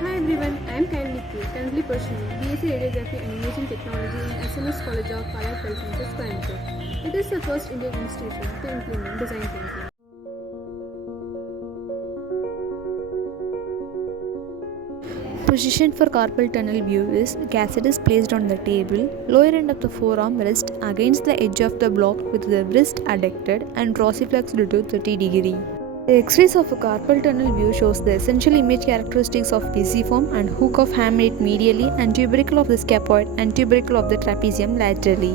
Hi everyone, I am Kayalvizhi, currently pursuing BSc Radiography and Imaging Technology in SMS College of Applied Health Sciences, Coimbatore. It is the first Indian institution to implement design thinking. Position for carpal tunnel view is cassette is placed on the table, lower end of the forearm rests against the edge of the block with the wrist adducted and dorsiflexed to 30 degree. The X-rays of a carpal tunnel view shows the essential image characteristics of pisiform and hook of hamlet medially and tubercle of the scaphoid and tubercle of the trapezium laterally.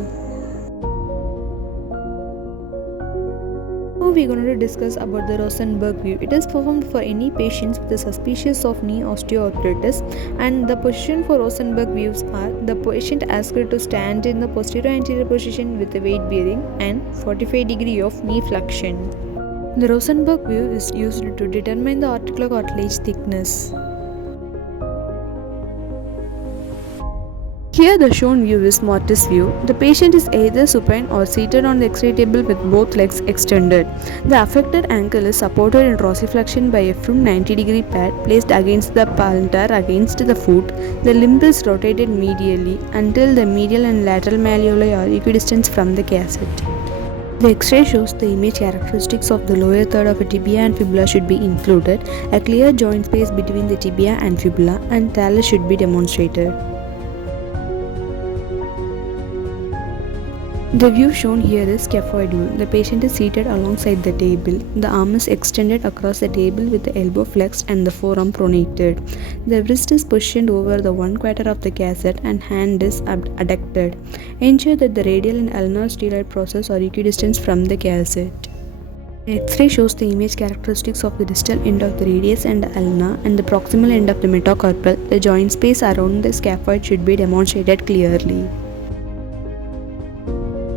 Now we are going to discuss about the Rosenberg view. It is performed for any patients with a suspicious of knee osteoarthritis, and the position for Rosenberg views are the patient asked to stand in the posterior anterior position with a weight bearing and 45 degree of knee flexion. The Rosenberg view is used to determine the articular cartilage thickness. Here the shown view is mortise view. The patient is either supine or seated on the X-ray table with both legs extended. The affected ankle is supported in dorsiflexion by a firm 90-degree pad placed against the plantar against the foot. The limb is rotated medially until the medial and lateral malleoli are equidistant from the cassette. The X-ray shows the image characteristics of the lower third of a tibia and fibula should be included. A clear joint space between the tibia and fibula and talus should be demonstrated. The view shown here is scaphoid view. The patient is seated alongside the table. The arm is extended across the table with the elbow flexed and the forearm pronated. The wrist is positioned over the 1/4 of the cassette and hand is adducted. Ensure that the radial and ulnar steroid process are equidistant from the cassette. The X-ray shows the image characteristics of the distal end of the radius and ulna and the proximal end of the metacarpal. The joint space around the scaphoid should be demonstrated clearly.